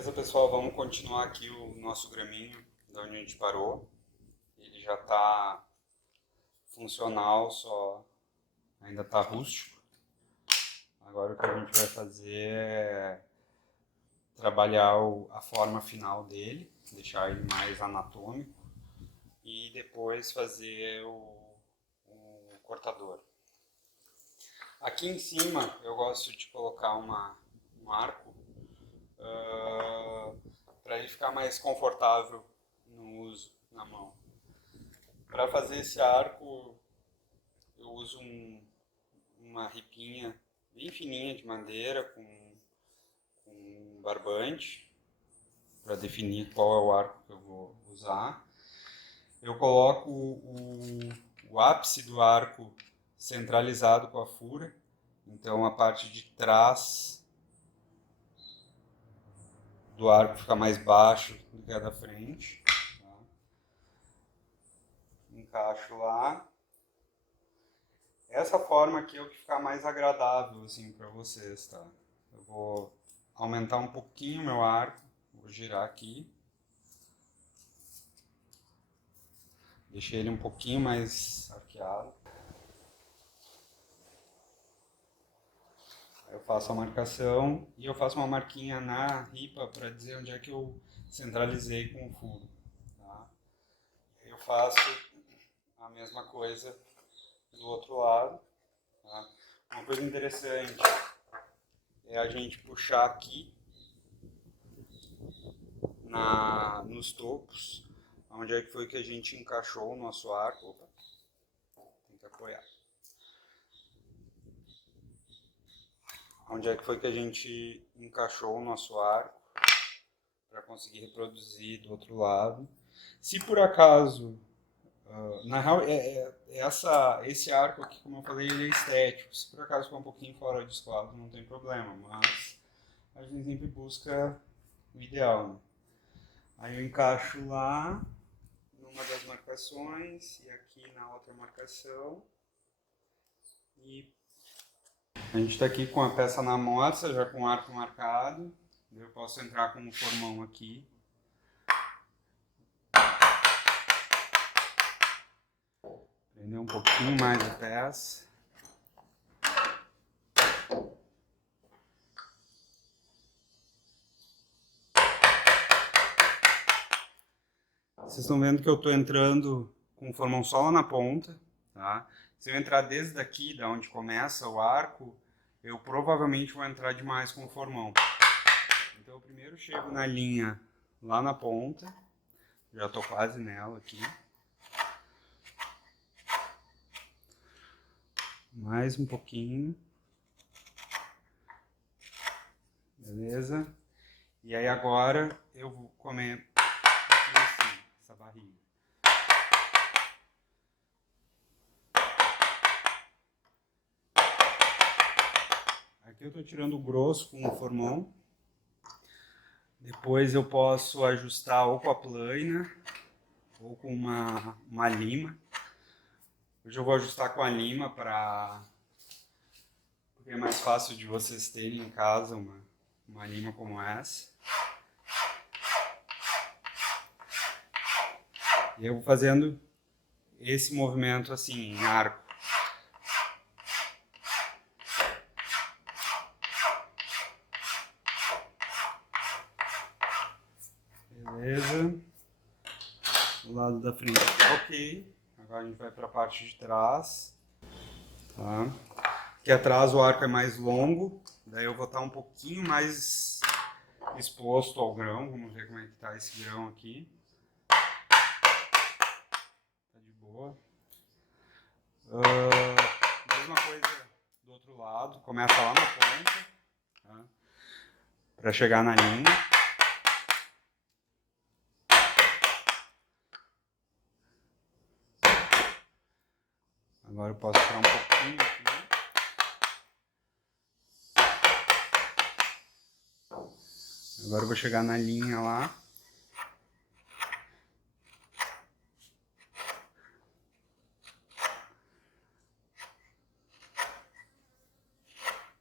Beleza, pessoal, vamos continuar aqui o nosso graminho da onde a gente parou. Ele já está funcional, só ainda está rústico. Agora o que a gente vai fazer é trabalhar a forma final dele, deixar ele mais anatômico e depois fazer o cortador. Aqui em cima eu gosto de colocar um arco para ele ficar mais confortável no uso na mão. Para fazer esse arco eu uso uma ripinha bem fininha de madeira com um barbante para definir qual é o arco que eu vou usar. Eu coloco o ápice do arco centralizado com a fura, então a parte de trás do arco fica mais baixo do que a da frente. Tá? Encaixo lá. Essa forma aqui é o que ficar mais agradável assim para vocês, tá? Eu vou aumentar um pouquinho meu arco, vou girar aqui. Deixei ele um pouquinho mais arqueado. Aí eu faço a marcação e eu faço uma marquinha na ripa para dizer onde é que eu centralizei com o furo. Tá? Eu faço a mesma coisa do outro lado. Tá? Uma coisa interessante é a gente puxar aqui nos topos, onde é que foi que a gente encaixou o nosso arco. Opa, tem que apoiar. Onde é que foi que a gente encaixou o nosso arco para conseguir reproduzir do outro lado. Se por acaso, na real, esse arco aqui, como eu falei, ele é estético. Se por acaso for um pouquinho fora de esquadro, não tem problema, mas a gente sempre busca o ideal, né? Aí eu encaixo lá, numa das marcações, e aqui na outra marcação. E a gente está aqui com a peça na mostra, já com o arco marcado. Eu posso entrar com um formão aqui. Prender um pouquinho mais a peça. Vocês estão vendo que eu estou entrando com o formão só lá na ponta, tá? Se eu entrar desde aqui, da onde começa o arco, eu provavelmente vou entrar demais com o formão. Então eu primeiro chego na linha lá na ponta, já estou quase nela aqui. Mais um pouquinho. Beleza? E aí agora eu vou comer aqui assim, essa barriga. Aqui eu estou tirando o grosso com o formão. Depois eu posso ajustar ou com a plana ou com uma lima. Hoje eu vou ajustar com a lima porque é mais fácil de vocês terem em casa uma lima como essa. E eu vou fazendo esse movimento assim, em arco. Beleza. O lado da frente tá ok. Agora a gente vai para a parte de trás. Tá? Aqui atrás o arco é mais longo. Daí eu vou estar um pouquinho mais exposto ao grão. Vamos ver como é que tá esse grão aqui. Tá de boa. Mesma coisa do outro lado. Começa lá na ponta. Tá? Para chegar na linha. Agora eu posso tirar um pouquinho aqui. Agora eu vou chegar na linha lá.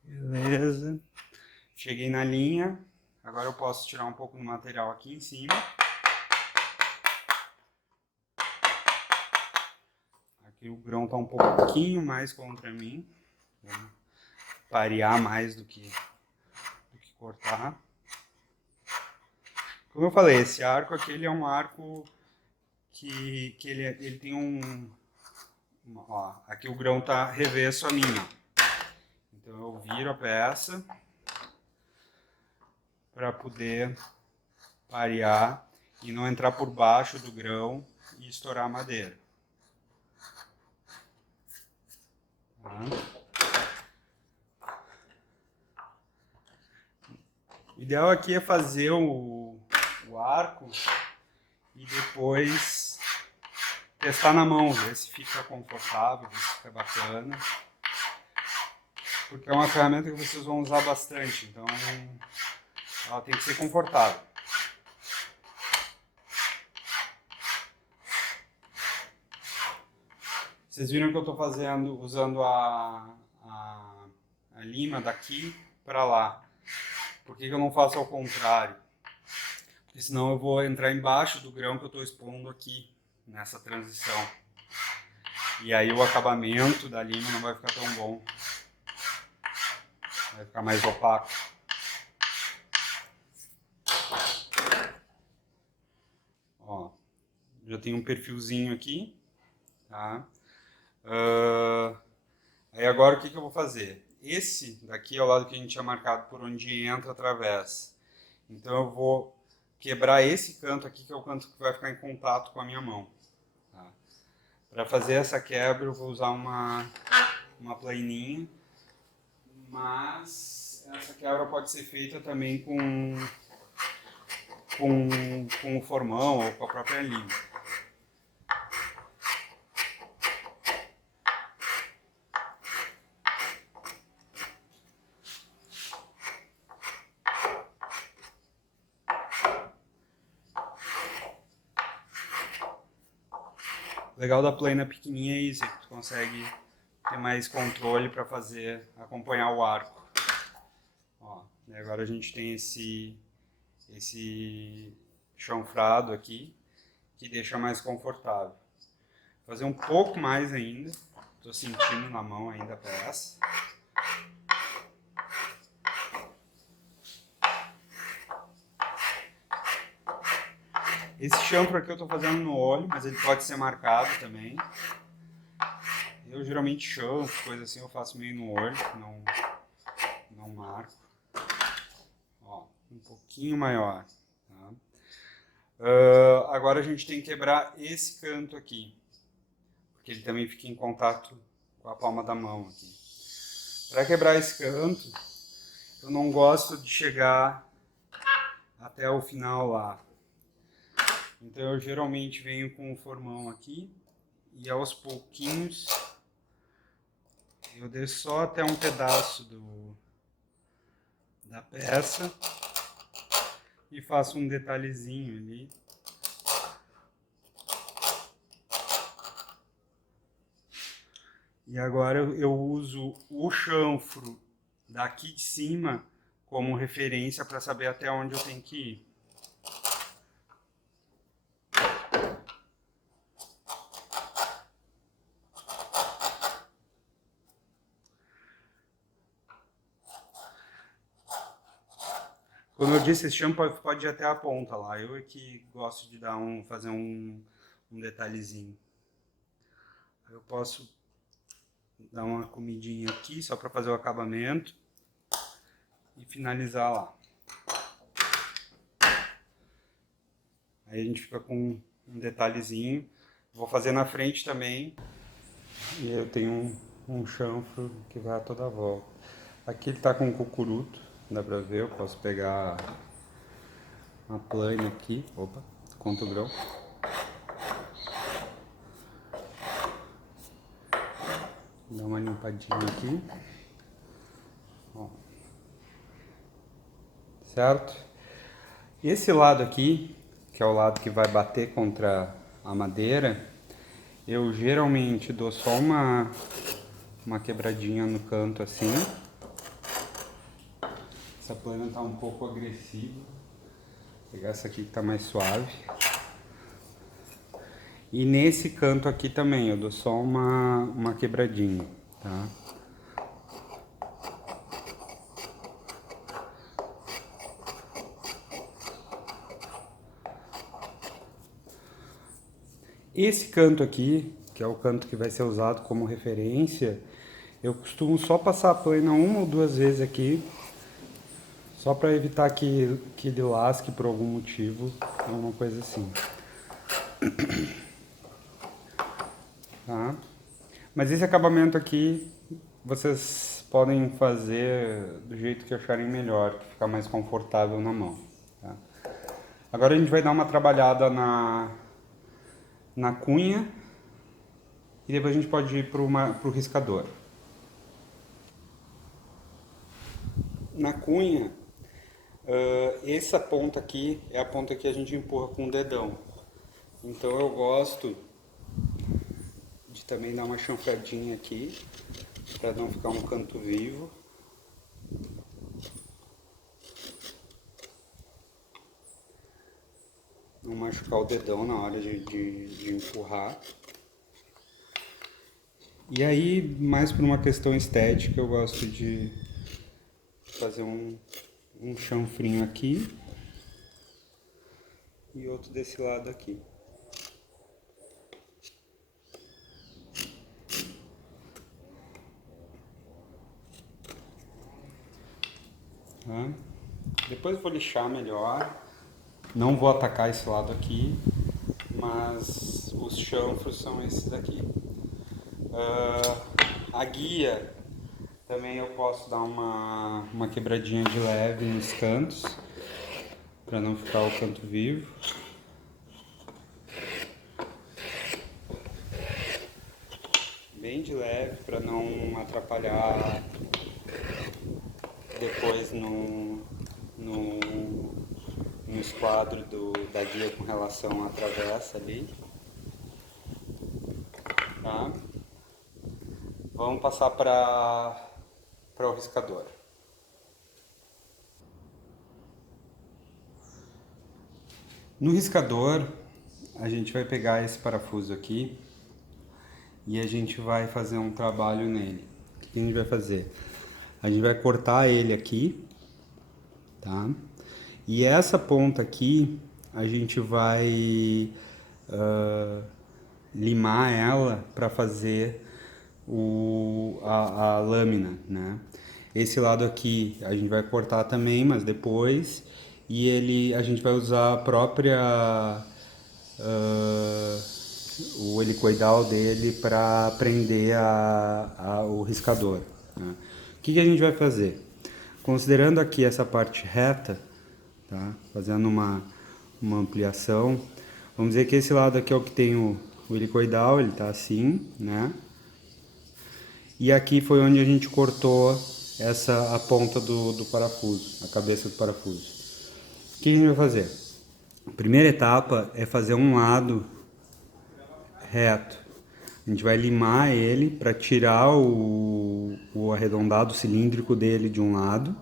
Beleza. Cheguei na linha. Agora eu posso tirar um pouco do material aqui em cima. Aqui o grão está um pouquinho mais contra mim. Vou parear mais do que cortar. Como eu falei, esse arco aqui ele é um arco que ele tem ó, aqui o grão tá reverso a mim, ó. Então eu viro a peça para poder parear e não entrar por baixo do grão e estourar a madeira. Tá? O ideal aqui é fazer o arco e depois testar na mão, ver se fica confortável, ver se fica bacana. Porque é uma ferramenta que vocês vão usar bastante, então ela tem que ser confortável. Vocês viram que eu estou fazendo, usando a lima daqui para lá. Por que eu não faço ao contrário? Porque senão eu vou entrar embaixo do grão que eu estou expondo aqui, nessa transição. E aí o acabamento da lima não vai ficar tão bom. Vai ficar mais opaco. Ó, já tem um perfilzinho aqui, tá? Aí agora o que eu vou fazer? Esse daqui é o lado que a gente tinha marcado por onde entra a travessa. Então eu vou quebrar esse canto aqui, que é o canto que vai ficar em contato com a minha mão. Tá? Para fazer essa quebra eu vou usar uma plaininha, mas essa quebra pode ser feita também com o formão ou com a própria lima. O legal da plaina pequenininha é isso, que tu consegue ter mais controle para acompanhar o arco. Ó, e agora a gente tem esse chanfrado aqui, que deixa mais confortável. Vou fazer um pouco mais ainda, estou sentindo na mão ainda a peça. Esse chanfro aqui eu estou fazendo no óleo, mas ele pode ser marcado também. Eu geralmente chanfro, coisa assim, eu faço meio no olho, não marco. Ó, um pouquinho maior. Tá? Agora a gente tem que quebrar esse canto aqui, porque ele também fica em contato com a palma da mão aqui. Para quebrar esse canto, eu não gosto de chegar até o final lá. Então eu geralmente venho com o formão aqui e aos pouquinhos eu desço só até um pedaço da peça e faço um detalhezinho ali. E agora eu uso o chanfro daqui de cima como referência para saber até onde eu tenho que ir. Como eu disse, esse chanfro pode ir até a ponta lá. Eu é que gosto de fazer um detalhezinho. Eu posso dar uma comidinha aqui só para fazer o acabamento e finalizar lá. Aí a gente fica com um detalhezinho. Vou fazer na frente também. E eu tenho um chanfro que vai a toda a volta. Aqui ele tá com cucuruto, dá pra ver. Eu posso pegar uma plana aqui. Opa, conta o grão. Dá uma limpadinha aqui. Ó. Certo? Esse lado aqui, que é o lado que vai bater contra a madeira, eu geralmente dou só uma quebradinha no canto assim. Essa plana está um pouco agressiva. Vou pegar essa aqui que está mais suave. E nesse canto aqui também eu dou só uma quebradinha, tá? Esse canto aqui, que é o canto que vai ser usado como referência, eu costumo só passar a plana uma ou duas vezes aqui, só para evitar que ele lasque por algum motivo, alguma coisa assim. Tá? Mas esse acabamento aqui, vocês podem fazer do jeito que acharem melhor, que ficar mais confortável na mão. Tá? Agora a gente vai dar uma trabalhada na cunha e depois a gente pode ir para o riscador. Na cunha, essa ponta aqui é a ponta que a gente empurra com o dedão. Então eu gosto de também dar uma chanfradinha aqui, para não ficar um canto vivo. Não machucar o dedão na hora de empurrar. E aí, mais por uma questão estética, eu gosto de fazer um chanfrinho aqui e outro desse lado aqui. Tá? Depois eu vou lixar melhor. Não vou atacar esse lado aqui, mas os chanfros são esses daqui. A guia também eu posso dar uma quebradinha de leve nos cantos, para não ficar o canto vivo. Bem de leve, para não atrapalhar depois no esquadro da guia com relação à travessa ali. Tá? Vamos passar para o riscador. No riscador, a gente vai pegar esse parafuso aqui e a gente vai fazer um trabalho nele. O que a gente vai fazer? A gente vai cortar ele aqui, tá? E essa ponta aqui, a gente vai limar ela para fazer a lâmina, né? Esse lado aqui a gente vai cortar também, mas depois. E a gente vai usar a própria o helicoidal dele para prender o riscador, né? O que a gente vai fazer? Considerando aqui essa parte reta, tá? Fazendo uma ampliação, vamos dizer que esse lado aqui é o que tem o helicoidal, ele está assim, né? E aqui foi onde a gente cortou a ponta do parafuso, a cabeça do parafuso. O que a gente vai fazer? A primeira etapa é fazer um lado reto. A gente vai limar ele para tirar o arredondado cilíndrico dele de um lado.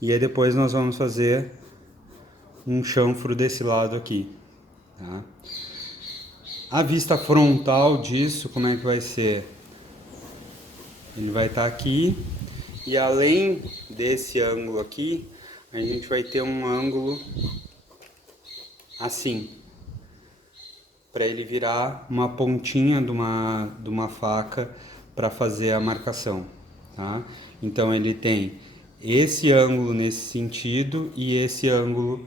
E aí depois nós vamos fazer um chanfro desse lado aqui. Tá? A vista frontal disso, como é que vai ser? Ele vai estar aqui. E além desse ângulo aqui, a gente vai ter um ângulo assim, para ele virar uma pontinha de uma faca para fazer a marcação, tá? Então ele tem esse ângulo nesse sentido e esse ângulo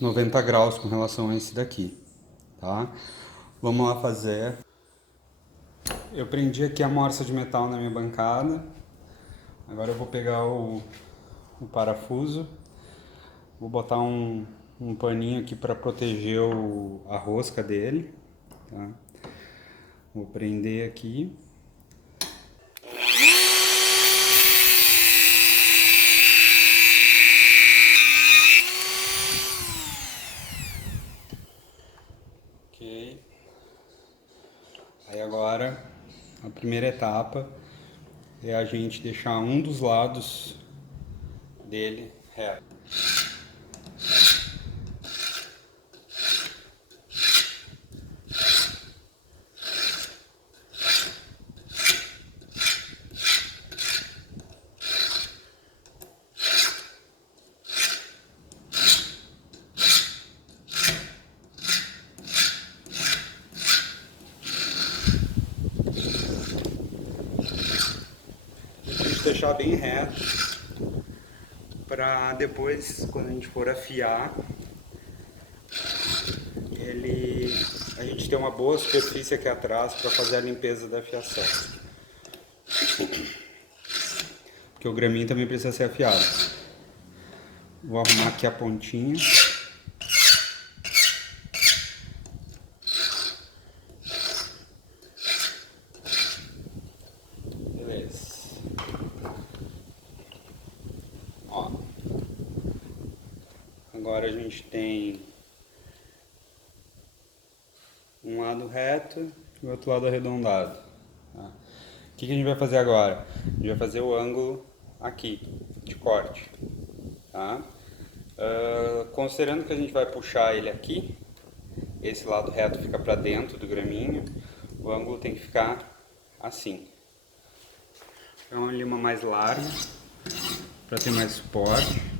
90 graus com relação a esse daqui, tá? Vamos lá fazer. Eu prendi aqui a morsa de metal na minha bancada. Agora eu vou pegar o parafuso. Vou botar um paninho aqui para proteger a rosca dele, tá? Vou prender aqui. Ok. Aí agora a primeira etapa é a gente deixar um dos lados dele reto. Deixar bem reto para depois, quando a gente for afiar, a gente ter uma boa superfície aqui atrás para fazer a limpeza da afiação, porque o graminho também precisa ser afiado. Vou arrumar aqui a pontinha. Agora a gente tem um lado reto e o outro lado arredondado. Tá? O que a gente vai fazer agora? A gente vai fazer o ângulo aqui, de corte. Tá? Considerando que a gente vai puxar ele aqui, esse lado reto fica para dentro do graminho, o ângulo tem que ficar assim. É uma lima mais larga, para ter mais suporte.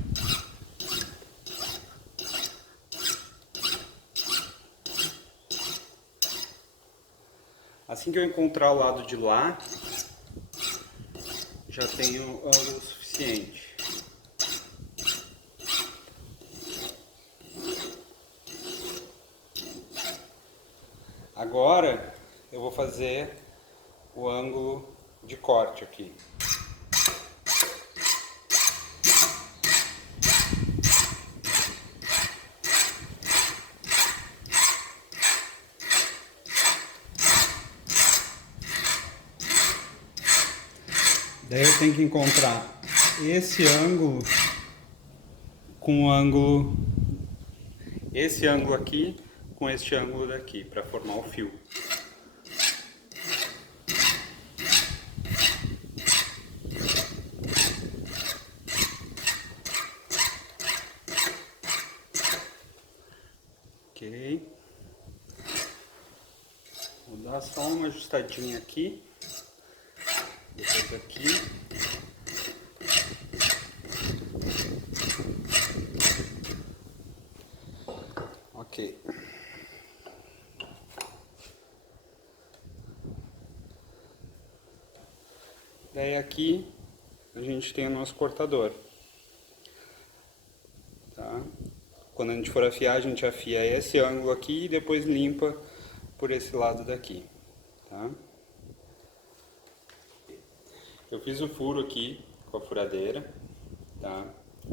Assim que eu encontrar o lado de lá, já tenho ângulo suficiente. Agora eu vou fazer o ângulo de corte aqui. Daí eu tenho que encontrar esse ângulo com o ângulo, esse ângulo aqui com este ângulo daqui, para formar o fio. Ok. Vou dar só uma ajustadinha aqui. Depois aqui. Ok. Daí aqui a gente tem o nosso cortador. Tá? Quando a gente for afiar, a gente afia esse ângulo aqui e depois limpa por esse lado daqui. Tá? Eu fiz o furo aqui com a furadeira, tá?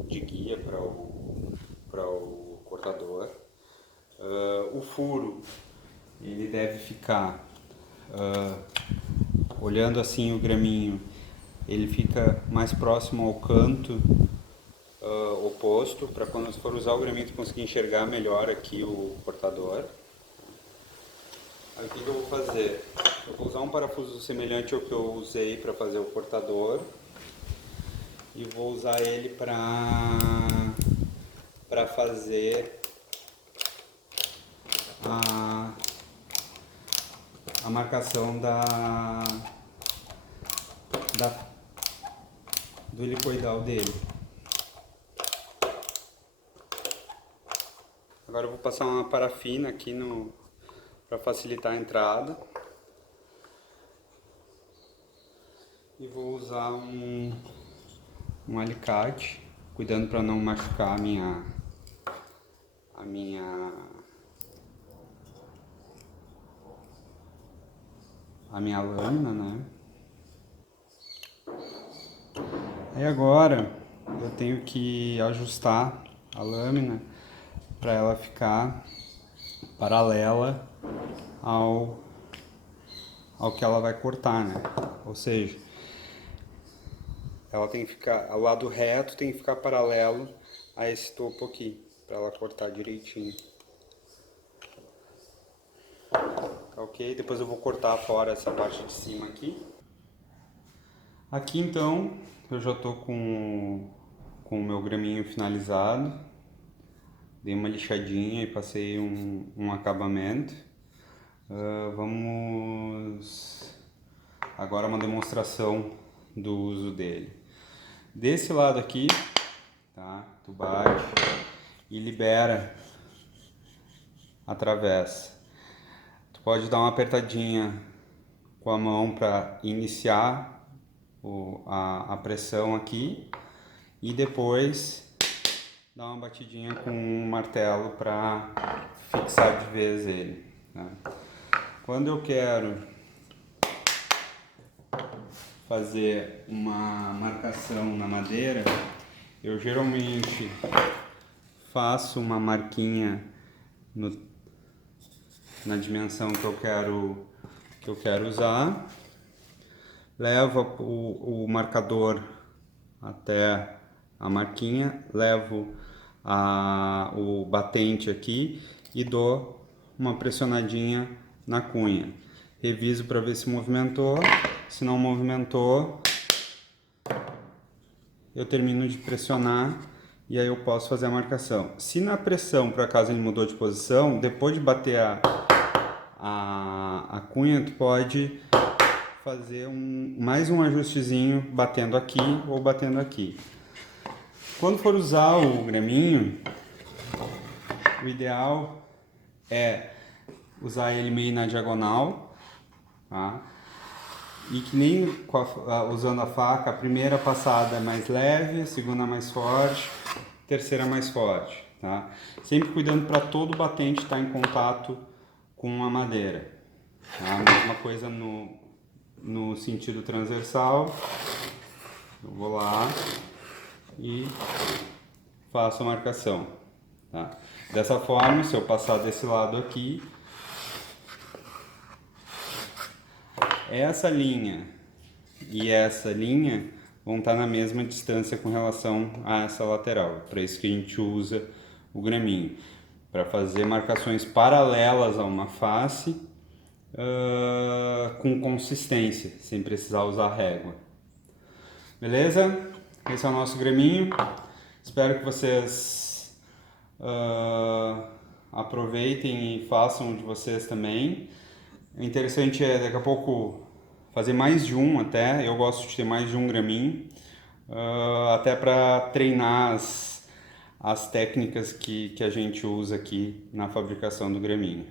De guia para o cortador. O furo, ele deve ficar, olhando assim o graminho, ele fica mais próximo ao canto oposto, para quando for usar o graminho tu conseguir enxergar melhor aqui o cortador. Aí o que eu vou fazer? Eu vou usar um parafuso semelhante ao que eu usei para fazer o cortador e vou usar ele para fazer a marcação do helicoidal dele. Agora eu vou passar uma parafina aqui para facilitar a entrada. E vou usar um alicate, cuidando para não machucar a minha lâmina, né? Aí agora eu tenho que ajustar a lâmina para ela ficar paralela ao que ela vai cortar, né? Ou seja, ela tem que ficar, o lado reto tem que ficar paralelo a esse topo aqui, para ela cortar direitinho. Tá ok? Depois eu vou cortar fora essa parte de cima aqui. Aqui então eu já tô com com o meu graminho finalizado. Dei uma lixadinha e passei um acabamento. Vamos agora uma demonstração do uso dele. Desse lado aqui, tá? Tu bate e libera através. Tu pode dar uma apertadinha com a mão para iniciar a pressão aqui e depois dar uma batidinha com um martelo para fixar de vez ele, tá? Quando eu quero fazer uma marcação na madeira, eu geralmente faço uma marquinha na dimensão que eu quero usar, levo o marcador até a marquinha, levo o batente aqui e dou uma pressionadinha na cunha. Reviso para ver se movimentou. Se não movimentou, eu termino de pressionar e aí eu posso fazer a marcação. Se na pressão, por acaso, ele mudou de posição, depois de bater a cunha, tu pode fazer mais um ajustezinho batendo aqui ou batendo aqui. Quando for usar o graminho, o ideal é usar ele meio na diagonal, tá? E que nem usando a faca, a primeira passada é mais leve, a segunda mais forte, a terceira mais forte, tá? Sempre cuidando para todo o batente estar em contato com a madeira, tá? A mesma coisa no sentido transversal. Eu vou lá e faço a marcação, tá? Dessa forma, se eu passar desse lado aqui, essa linha e essa linha vão estar na mesma distância com relação a essa lateral. Para isso que a gente usa o graminho, para fazer marcações paralelas a uma face com consistência, sem precisar usar régua. Beleza? Esse é o nosso graminho. Espero que vocês aproveitem e façam de vocês também. O interessante é daqui a pouco fazer mais de um até. Eu gosto de ter mais de um graminho, até para treinar as técnicas que a gente usa aqui na fabricação do graminho.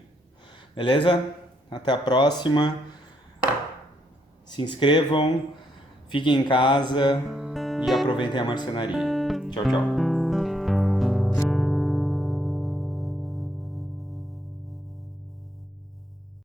Beleza? Até a próxima. Se inscrevam, fiquem em casa e aproveitem a marcenaria. Tchau, tchau.